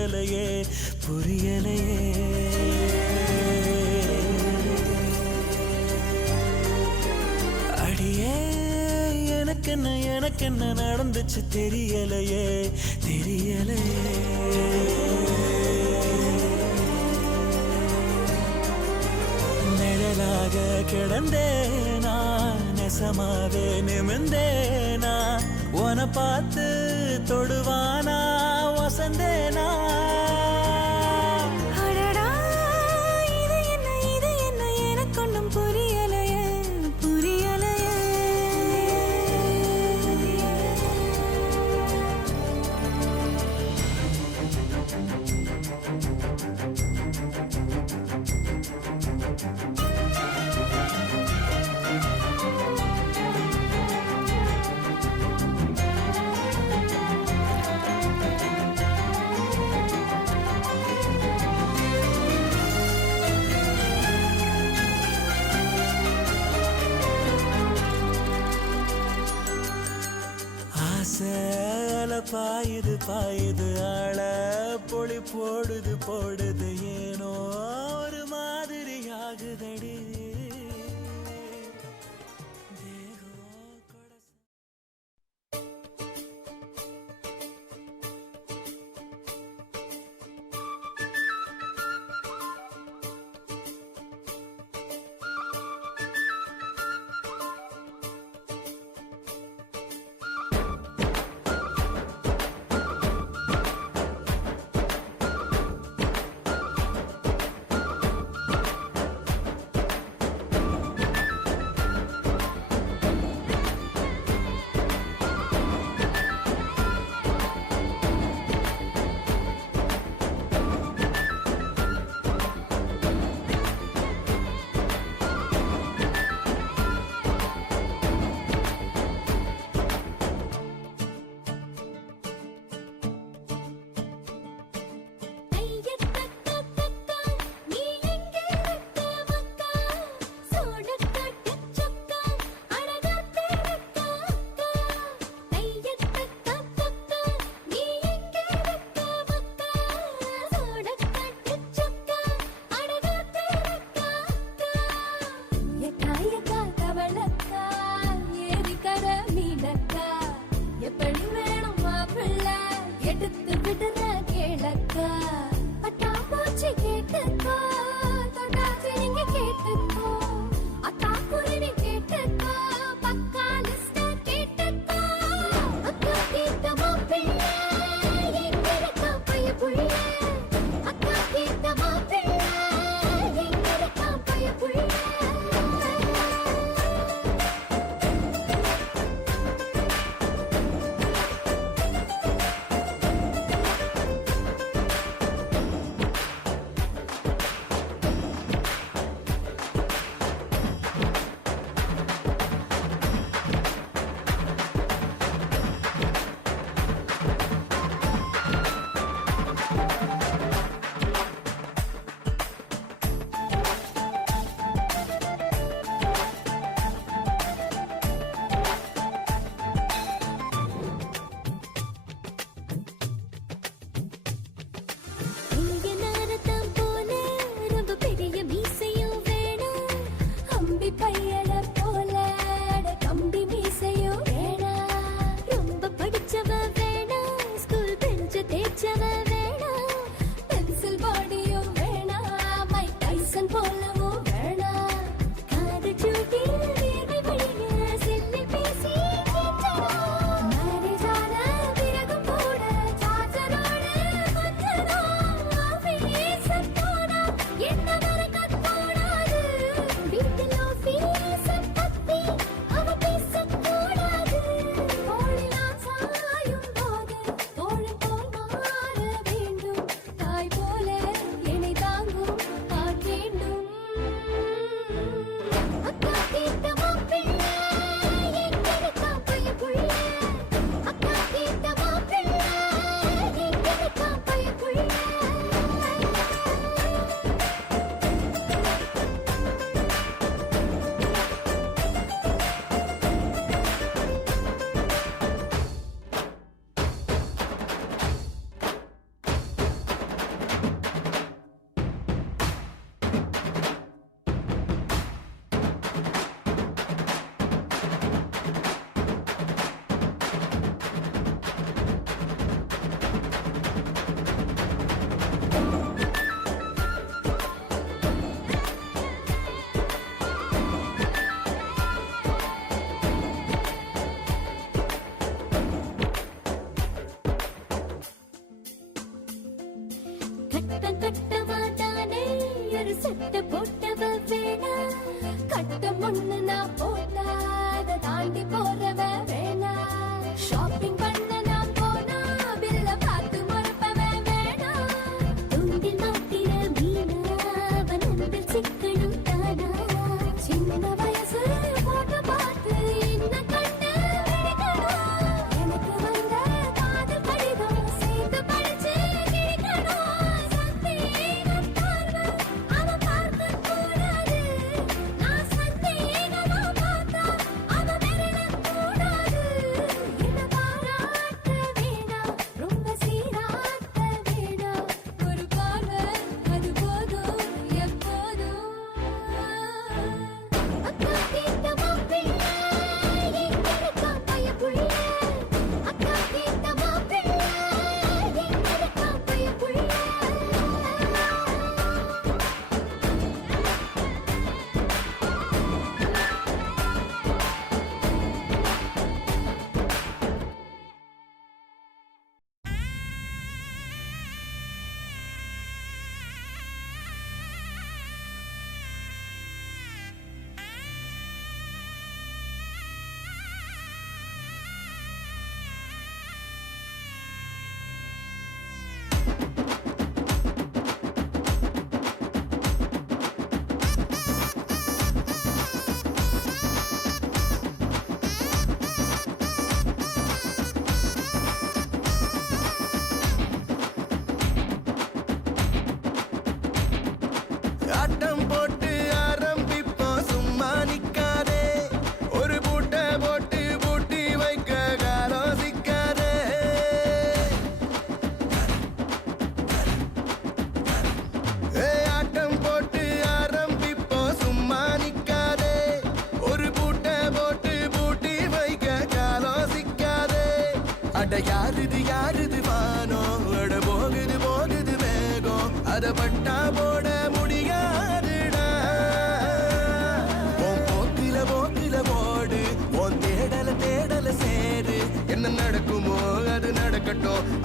புரியலையே புரியலையே. அடியே எனக்கென்ன நடந்துச்சு தெரியலையே தெரியலையே. நிழலாக கிடந்தேனா நெசமாவே நிமிந்தேனா உன பார்த்து தொடுவானா வசந்தேனா. இது என்ன எனக்கு ஒன்றும் புரியலையே புரியலையே. ஆசைல பாயுது பாயுது ஆள பொழி போடுது போடுது ஏனோ ஒரு மாதிரி ஆகுதடி.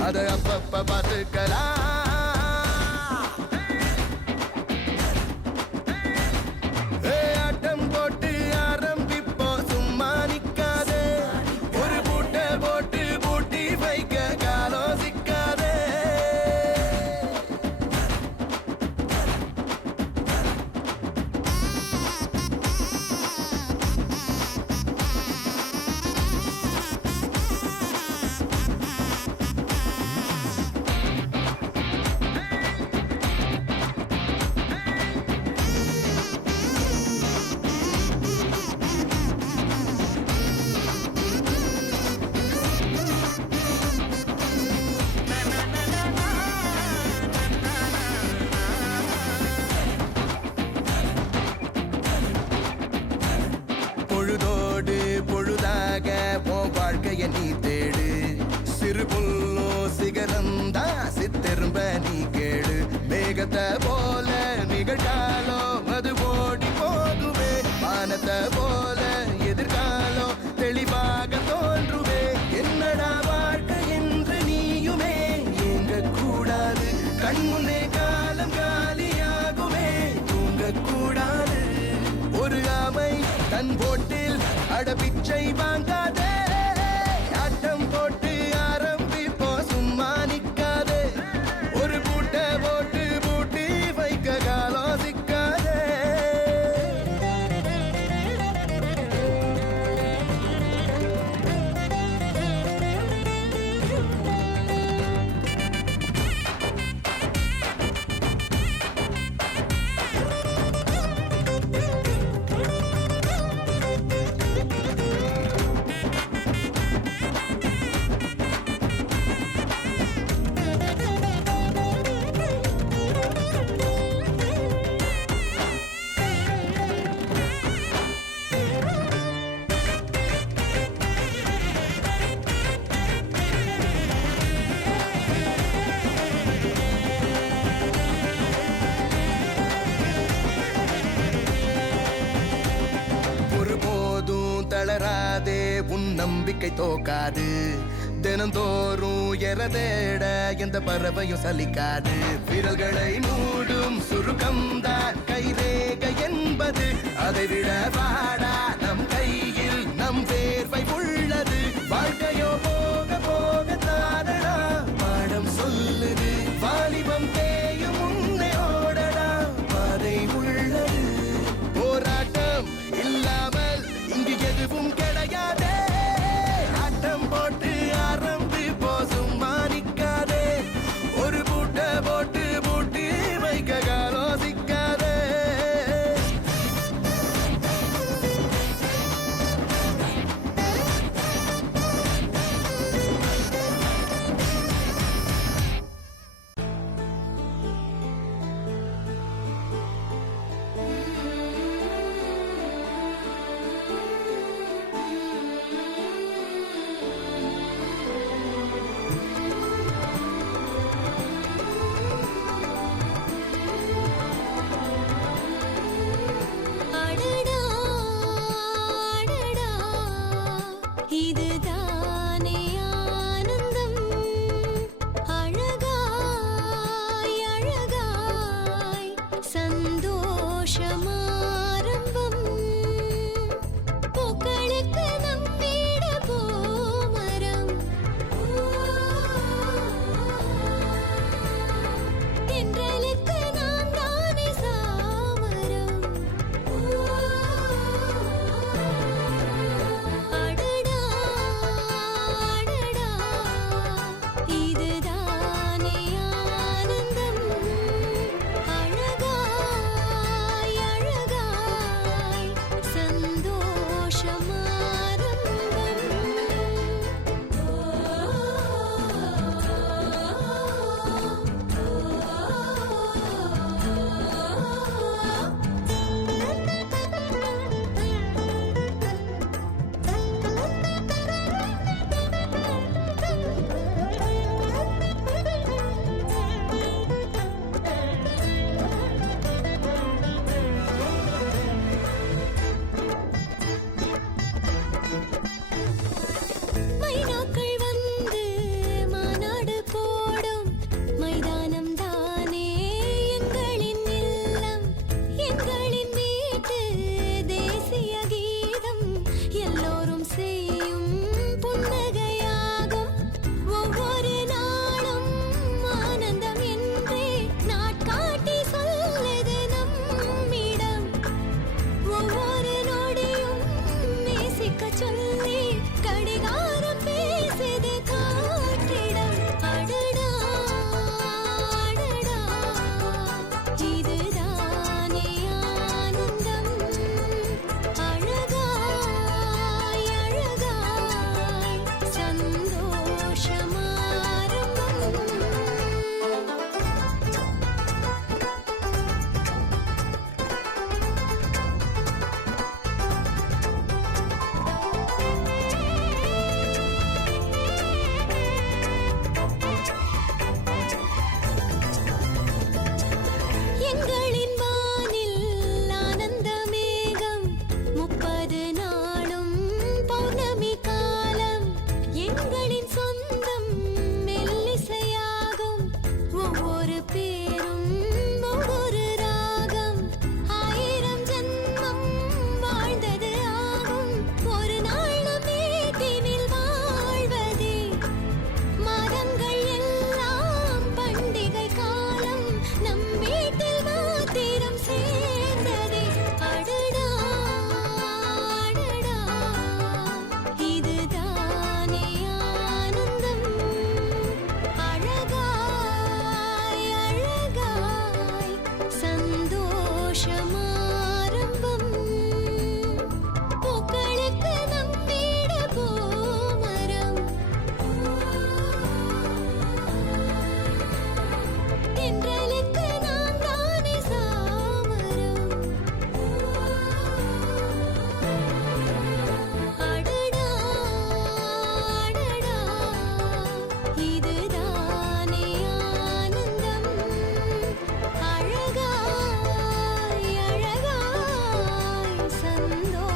அத அப்பப்ப பார்த்துக்கலாம். ஆட்டம் போட்டு ஆரம்பிப்போம், சும்மா நிக்காதே. ஒரு பூட்டை போட்டு பூட்டி வைக்க காலம் சிக்காதே. பொழுதோடு பொழுதாக உன் வாழ்க்கைய நீ தேடு. சிறு புல்லும் சிகரந்தா சித்தெரும்ப நீ கேளு. மேகத்தை போல நிகழ்காலம் அது ஓடி போகுமே. வானத்தை போல எதிர்காலம் தெளிவாக தோன்றுமே. என்னடா வாழ்க்கை என்று நீயுமே எங்க கூடாது. கண்முன்னே காலம் காலியாகுமே, தூங்க கூடாது. ஒரு ஆமை தன் போட்டில் அடபிச்சை வாங்காதே. ஆட்டம் போட்டு ஆரம்பிப்போம், சும்மா நிக்காதே. ஒரு பூட்டை போட்டு பூட்டி வைக்க காலம் சிக்காதே. ஒருபோதும் தளராதே, உன் நம்பிக்கை தோக்காது. தினந்தோறும் எரதேட எந்த பறவையும் சலிக்காது. விரல்களை மூடும் சுருக்கம்தான் கைரேகை என்பது. அதை விட வாடா நம் கையில் நம் வேர்வை உள்ளது. வாழ்க்கையோ போக போக தானடா பாடம் சொல்லுது. வாலிபம் தேயும் முன்னே ஓடடா பாதை உள்ளது. போராட்டம் இல்லாமல் இங்கு எதுவும் கிடையாதே. ஆட்டம் போட்டு ஆரம்பிப்போ, சும்மா நிக்காதே. ஒரு பூட்டை போட்டு பூட்டி வைக்க காலம் சிக்காதே. அடடா அடடா இதுதானே ஆனந்தம். அழகாய் அழகாய் சந்தோஷமாரம்பம். பூக்களுக்கு நம் வீடு பூமரம். தென்றலுக்கு நாம் தானே சாமரம். அடடா மனங்களின் சொந்தம் மெல்லிசையாகும் ஒவ்வொரு பேரும் ஒவ்வொரு ராகம் ஆயிரம் ஜன்மம் வாழ்ந்தது ஆகும் ஒரு நாள் நம் வீட்டினில் வாழ்வதே மாதங்கள் எல்லாம் பண்டிகை காலம் நம் வீட்டில் மாத்திரம் சேர்ந்ததே அடடா அடடா இதுதானே ஆனந்தம் அழகாய் அழகாய் சந்தோஷமாரம்பம் பூக்களுக்கு நம் வீடு பூமரம் தென்றலுக்கு நாம் தானே சாமரம் அடடா அடடா இதுதானே ஆனந்தம் அழகாய் அழகாய் சந்தோஷமாரம்பம்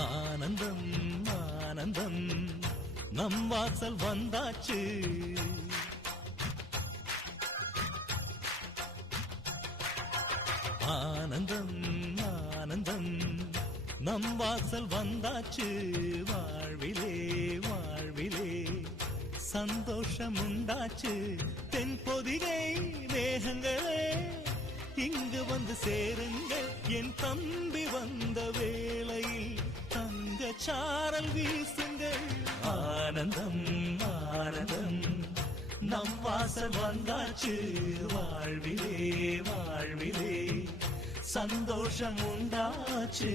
ஆனந்தம் ஆனந்தம் நம் வாசல் வந்தாச்சு ஆனந்தம் ஆனந்தம் நம் வாசல் வந்தாச்சு வாழ்விலே வாழ்விலே சந்தோஷம் உண்டாச்சு தென்பொதிகை மேகங்களே இங்கு வந்து சேருங்கள் என் தம்பி வந்த வேளையில் தங்க சாரல் வீசுங்கள் ஆனந்தம் ஆனந்தம் நம் வாசல் வந்தாச்சு வாழ்விலே வாழ்விலே சந்தோஷம் உண்டாச்சு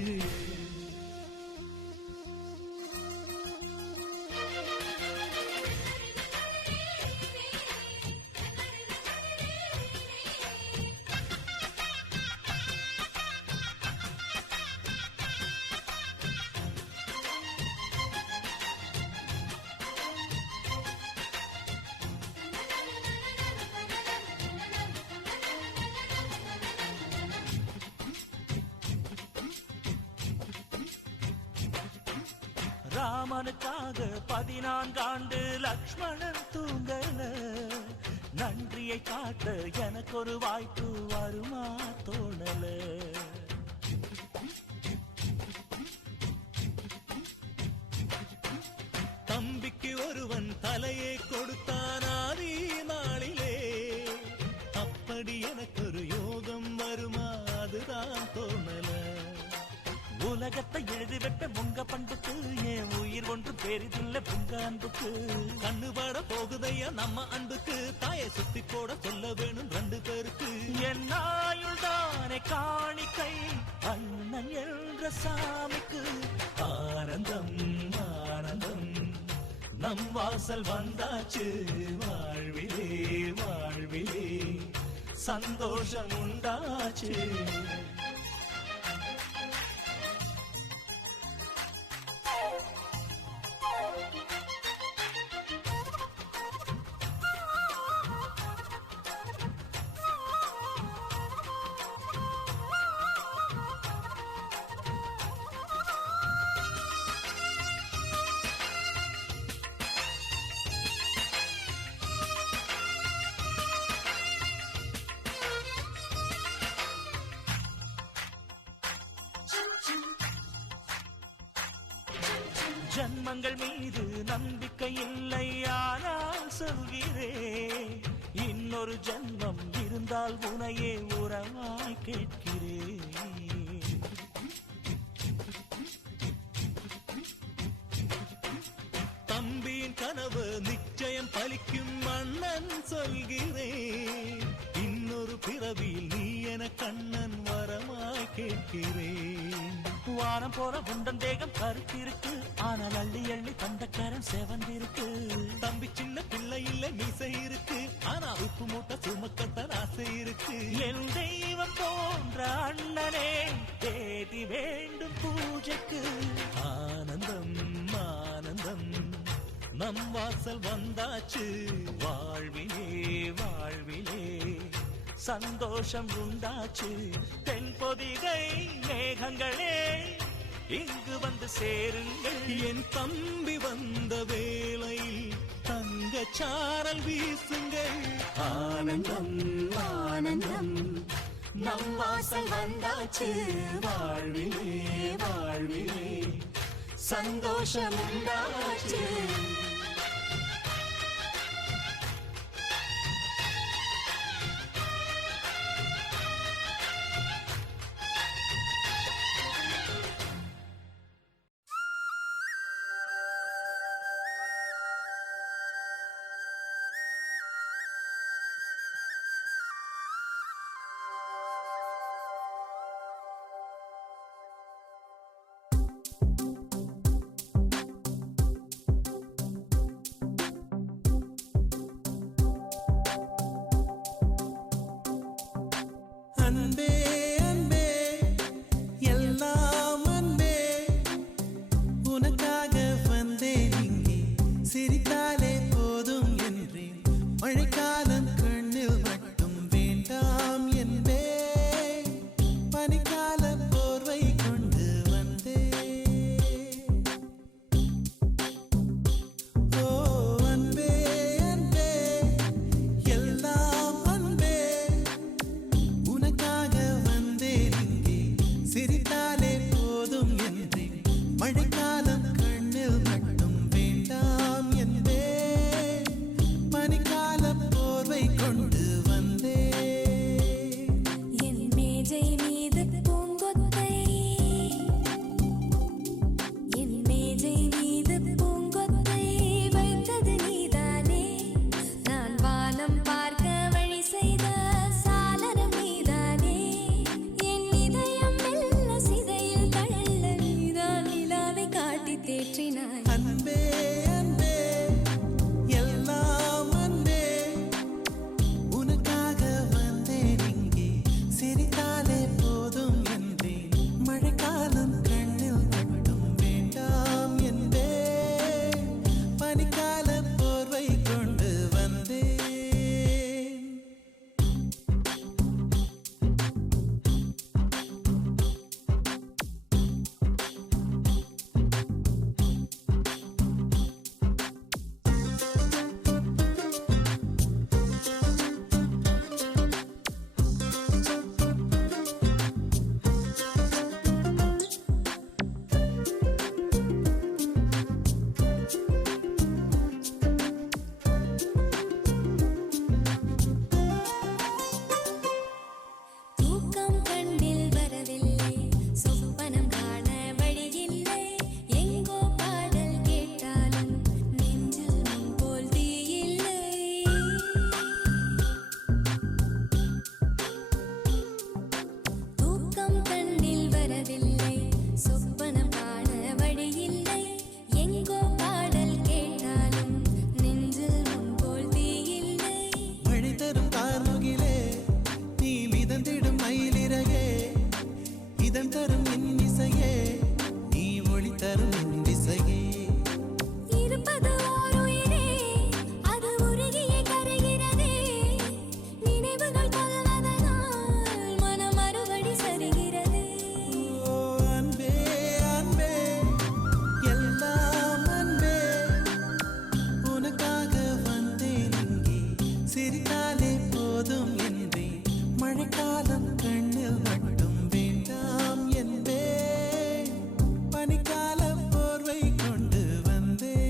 ராமனுக்காக 14 ஆண்டு லக்ஷ்மணன் தூங்கல நன்றியை காட்ட எனக்கு ஒரு வாய்ப்பு வருமா தோணல தம்பிக்கு ஒருவன் தலையை கொடுத்தான் ஆதி நாளிலே அப்படி எனக்கு ஒரு யோகம் வருமா அதுதான் தோணல உலகத்தை எழுதிவிட்ட உங்க பண்புக்கு என் உயிர் ஒன்று பெரிதில்லை உங்க அன்புக்கு கண்ணு பட போகுதையா நம்ம அன்புக்கு தாயை சுத்தி போட சொல்ல வேணும் 2 பேருக்கு என் ஆயுள் தானே காணிக்கை அண்ணன் என்ற சாமிக்கு ஆனந்தம் ஆனந்தம் நம் வாசல் வந்தாச்சு வாழ்விலே வாழ்விலே சந்தோஷம் உண்டாச்சு ஜன்மங்கள் மீது நம்பிக்கை இல்லை ஆனால் சொல்கிறேன் இன்னொரு ஜன்மம் இருந்தால் உனையே உறவாய் கேட்கிறேன் தம்பியின் கனவு நிச்சயம் பலிக்கும் அண்ணன் சொல்கிறேன் இன்னொரு பிறவியில் நீ என கண்ணன் நினைக்கிறேன். வானம் போற உண்டன் தேகம் கருத்திருக்கு, ஆனால் அள்ளி அள்ளி தண்டக்காரன் செவந்திருக்கு. தம்பி சின்ன பிள்ளை இல்ல மீசை இருக்கு, ஆனா உப்பு மூட்டை சுமக்கத்தான் ஆசை இருக்கு. என் தெய்வம் போன்ற அண்ணனே தேதி வேண்டும் பூஜைக்கு. ஆனந்தம் ஆனந்தம் நம் வாசல் வந்தாச்சு, வாழ்விலே வாழ்விலே சந்தோஷம் உண்டாச்சு. தென்பொதிகை மேகங்களே இங்கு வந்து சேருங்கள். என் தம்பி வந்த வேளையில் தங்க சாரல் வீசுங்கள். ஆனந்தம் ஆனந்தம் நம் வாசல் வந்தாச்சு, வாழ்விலே வாழ்விலே சந்தோஷம் உண்டாச்சு. அன்பே அன்பே எல்லாம் அன்பே, உனக்காக வந்தேன் இங்கே, சிரித்தாலே போதும் என்றேன். மழைக்காலம் கண்ணில் மட்டும் வேண்டாம் என்பே, பனிக்கால போர்வை கொண்டு வந்தேன். ஓ அன்பே அன்பே எல்லாம் அன்பே, உனக்காக வந்தேன் இங்கே, சிரித்தாலே போதும் என்றேன். மழைக்காலம் கண்ணில் மட்டும் வேண்டாம் என்பே, பனிக்கால போர்வை கொண்டு வந்தேன். என் மேஜை மீது பூங்கொத்தை, என் மேஜை மீது பூங்கொத்தை வைத்தது நீதானே. நான் வானம் பார்க்க வழி செய்த சாளரம் நீதானே. என் இதயம் மெல்ல சிதையில் தள்ள நீதான் நிலாவை காட்டி தேற்றினாய். அன்பே அன்பே எல்லாம் அன்பே, உனக்காக வந்தேன் இங்கே, சிரித்தாலே போதும் என்றேன். மழைக்காலம் கண்ணில் மட்டும் வேண்டாம் என்பே, பனிக்கால போர்வை கொண்டு வந்தேன். தூக்கம் கண்ணில் வரவில்லை, சொப்பனம் காண வழியில்லை. எங்கோ பாடல் கேட்டாலும் நெஞ்சில் முன்போல் தீயில்லை. தூக்கம் கண்ணில் வரவில்லை, சொப்பனம் காண வழியில்லை. எங்கோ பாடல் கேட்டாலும் நெஞ்சில் முன்போல் தீயில்லை. மழை தரும் கார்முகிலே, நீ மிதந்திடும் மயிலிறகே, இதன் தரும் என் இசையே, நீ ஒளி தரும் என் திசையே. இருப்பது ஓர் உயிரே, அது உருகியே கரைகிறதே. நினைவுகள் கொள்வதனால் மனம் மறுபடி சரிகிறது. ஓ அன்பே அன்பே எல்லாம் அன்பே, உனக்காக வந்தேன் இங்கே, சிரித்தாலே போதும் என்றேன். மழைக்காலம் கண்ணில் மட்டும் வேண்டாம் என்பே, பனிக்கால போர்வை கொண்டு வந்தேன்.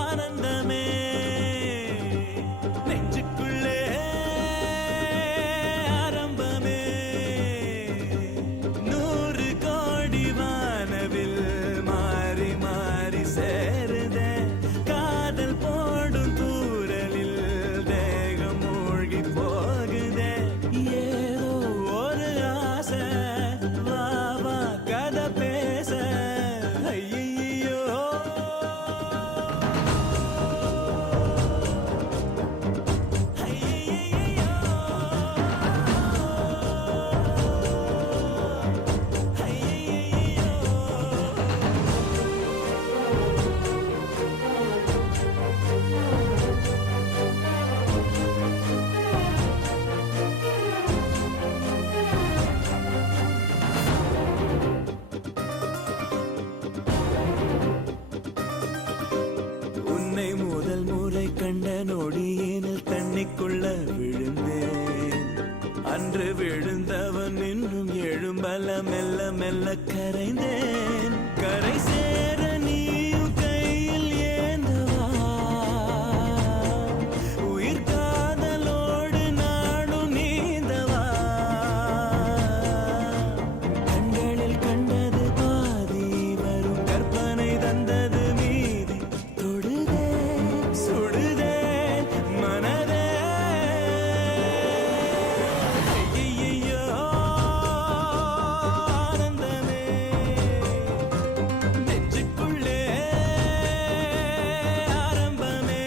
ஆனந்தமே நெஞ்சுக்குள்ளே ஆரம்பமே 100 கோடி வானவில் மாறி மாறி சேருதே காதல் போடும் தூரலில் தேகம் மூழ்கி போகுதே ஏதோ ஒரு ஆசை வா வா கதை பேச ஐயையோ உன்னை முதல் முறை கண்ட நொடியினில் தண்ணிக்குள்ள விழுந்தேன் அன்று விழுந்தவன் இன்னும் எழும்பல மெல்ல மெல்ல கரைந்தேன் கரை சேர நீயும் கையில் ஏந்தவா உயிர் காதலோடு நாடும் நீந்தவா கண்களில் கண்டது பாதி வரும் கற்பனை தந்தது மீதி தொடுதே சுடுதே மனதே ஐயையோ ஆனந்தமே நெஞ்சுக்குள்ளே ஆரம்பமே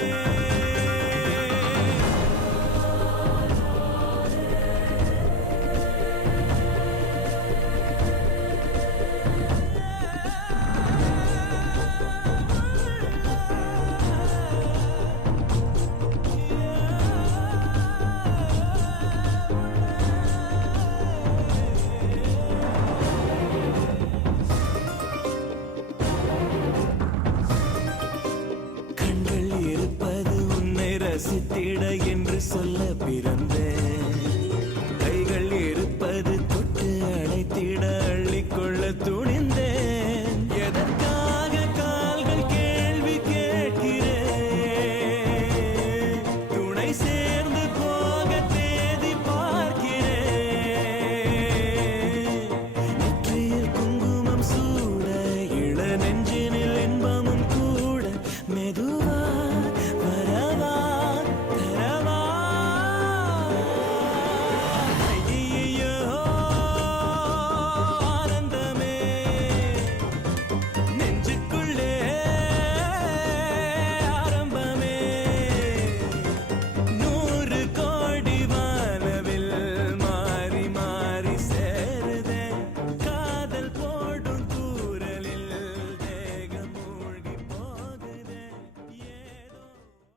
கண்கள் இருப்பது உன்னை ரசித்திட என்று